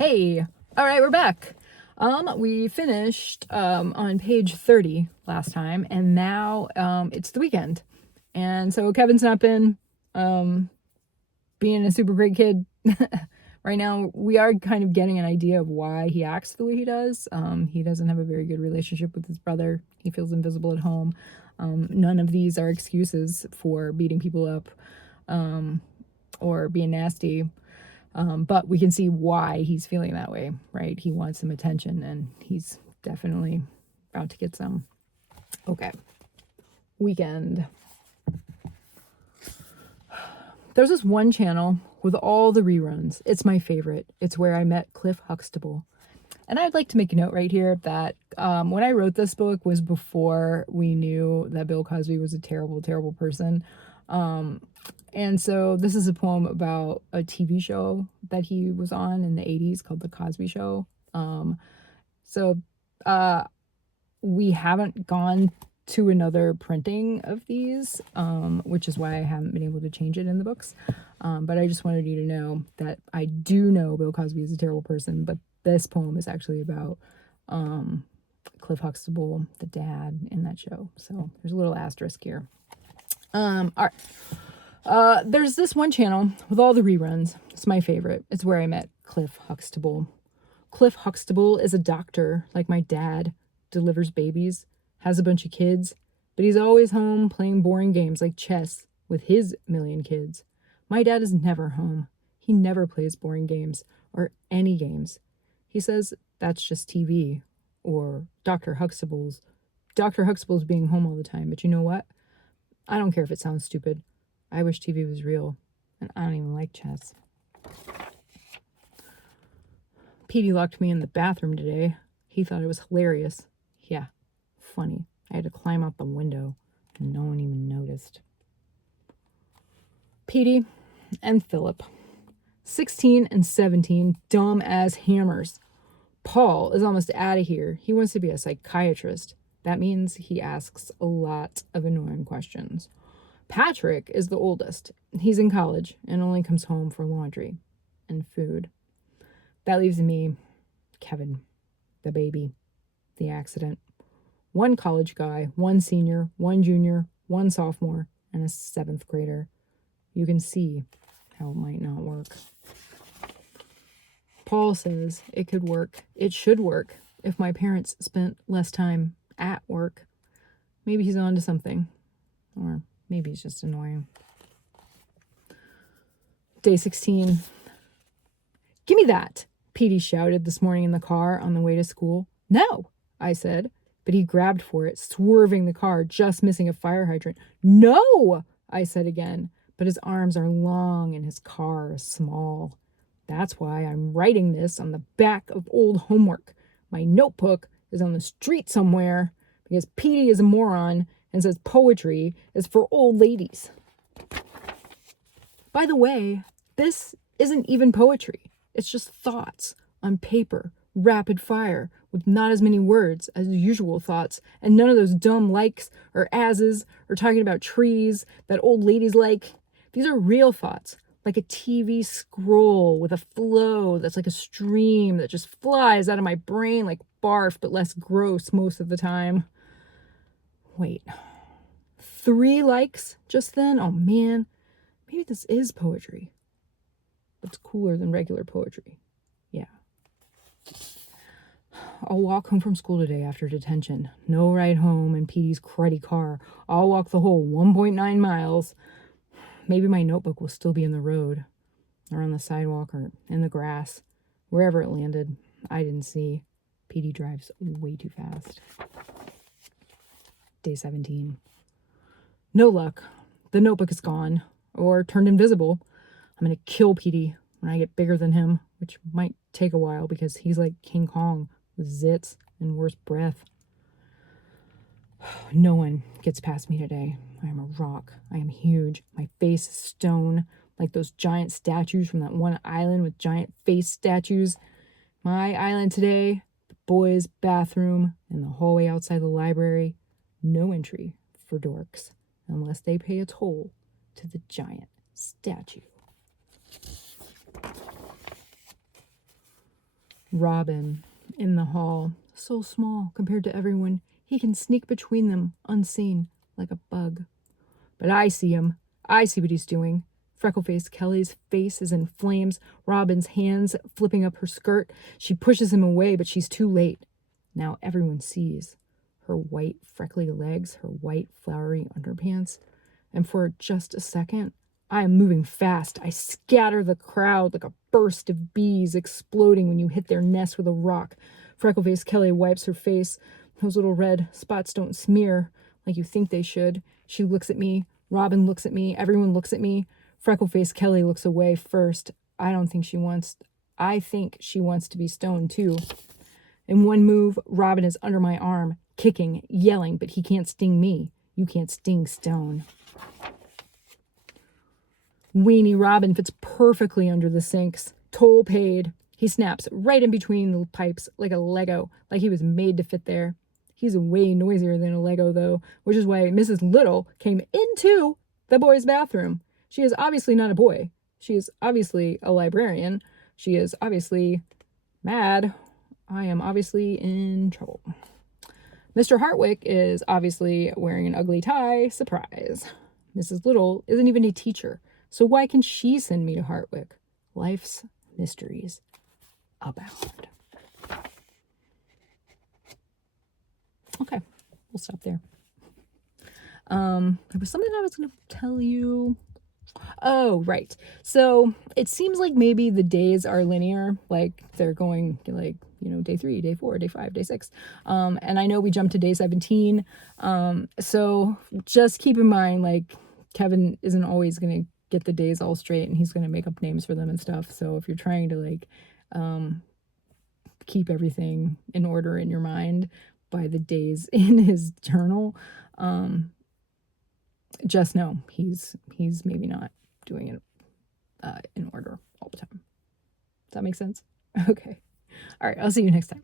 Hey, all right, we're back. We finished on page 30 last time, and now it's the weekend. And so Kevin's not been being a super great kid. Right now, we are kind of getting an idea of why he acts the way he does. He doesn't have a very good relationship with his brother. He feels invisible at home. None of these are excuses for beating people up or being nasty. But we can see why he's feeling that way, right? He wants some attention, and he's definitely about to get some. Okay. Weekend. There's this one channel with all the reruns. It's my favorite. It's where I met Cliff Huxtable. And I'd like to make a note right here that when I wrote this book was before we knew that Bill Cosby was a terrible, terrible person. And so this is a poem about a TV show that he was on in the 80s called The Cosby Show. We haven't gone to another printing of these, which is why I haven't been able to change it in the books. But I just wanted you to know that I do know Bill Cosby is a terrible person, but this poem is actually about Cliff Huxtable, the dad in that show. So there's a little asterisk here. All right. There's this one channel with all the reruns. It's my favorite. It's where I met Cliff Huxtable. Cliff Huxtable is a doctor like my dad, delivers babies, has a bunch of kids, but he's always home playing boring games like chess with his million kids. My dad is never home. He never plays boring games or any games. He says that's just TV or Dr. Huxtable's being home all the time. But you know what? I don't care if it sounds stupid. I wish TV was real, and I don't even like chess. Petey locked me in the bathroom today. He thought it was hilarious. Yeah, funny. I had to climb out the window, and no one even noticed. Petey and Philip, 16 and 17, dumb as hammers. Paul is almost out of here. He wants to be a psychiatrist. That means he asks a lot of annoying questions. Patrick is the oldest. He's in college and only comes home for laundry and food. That leaves me, Kevin, the baby, the accident. One college guy, one senior, one junior, one sophomore, and a 7th grader. You can see how it might not work. Paul says it could work. It should work if my parents spent less time at work. Maybe he's on to something. Or maybe he's just annoying. Day 16. Give me that, Petey shouted this morning in the car on the way to school. No, I said, but he grabbed for it, swerving the car, just missing a fire hydrant. No, I said again, but his arms are long and his car is small. That's why I'm writing this on the back of old homework. My notebook is on the street somewhere because Petey is a moron and says poetry is for old ladies. By the way, this isn't even poetry. It's just thoughts on paper, rapid fire, with not as many words as usual thoughts, and none of those dumb likes or asses or talking about trees that old ladies like. These are real thoughts, like a TV scroll with a flow that's like a stream that just flies out of my brain like barf, but less gross most of the time. Wait, 3 likes just then? Oh man, maybe this is poetry. It's cooler than regular poetry. Yeah. I'll walk home from school today after detention. No ride home in Petey's cruddy car. I'll walk the whole 1.9 miles. Maybe my notebook will still be in the road, or on the sidewalk, or in the grass. Wherever it landed, I didn't see. Petey drives way too fast. Day 17. No luck. The notebook is gone, or turned invisible. I'm going to kill Petey when I get bigger than him, which might take a while because he's like King Kong with zits and worse breath. No one gets past me today. I am a rock. I am huge. My face is stone, like those giant statues from that one island with giant face statues. My island today, the boys' bathroom and the hallway outside the library. No entry for dorks unless they pay a toll to the giant statue. Robin, in the hall, so small compared to everyone. He can sneak between them, unseen, like a bug. But I see him. I see what he's doing. Freckle-faced Kelly's face is in flames. Robin's hands flipping up her skirt. She pushes him away, but she's too late. Now everyone sees. Her white, freckly legs, her white, flowery underpants. And for just a second, I am moving fast. I scatter the crowd like a burst of bees exploding when you hit their nest with a rock. Freckle-faced Kelly wipes her face. Those little red spots don't smear like you think they should. She looks at me. Robin looks at me. Everyone looks at me. Freckle-faced Kelly looks away first. I think she wants to be stoned too. In one move, Robin is under my arm, kicking, yelling, but he can't sting me. You can't sting Stone. Weenie Robin fits perfectly under the sinks. Toll paid. He snaps right in between the pipes like a Lego, like he was made to fit there. He's way noisier than a Lego, though, which is why Mrs. Little came into the boys' bathroom. She is obviously not a boy. She is obviously a librarian. She is obviously mad. I am obviously in trouble. Mr. Hartwick is obviously wearing an ugly tie. Surprise. Mrs. Little isn't even a teacher, so why can she send me to Hartwick? Life's mysteries abound. Okay, we'll stop there. There was something I was going to tell you. Oh, right. So it seems like maybe the days are linear, like they're going like, day 3, day 4, day 5, day 6. And I know we jumped to day 17. So just keep in mind, like, Kevin isn't always going to get the days all straight, and he's going to make up names for them and stuff. So if you're trying to keep everything in order in your mind by the days in his journal, just know he's maybe not doing it in order all the time. Does that make sense? Okay. All right. I'll see you next time.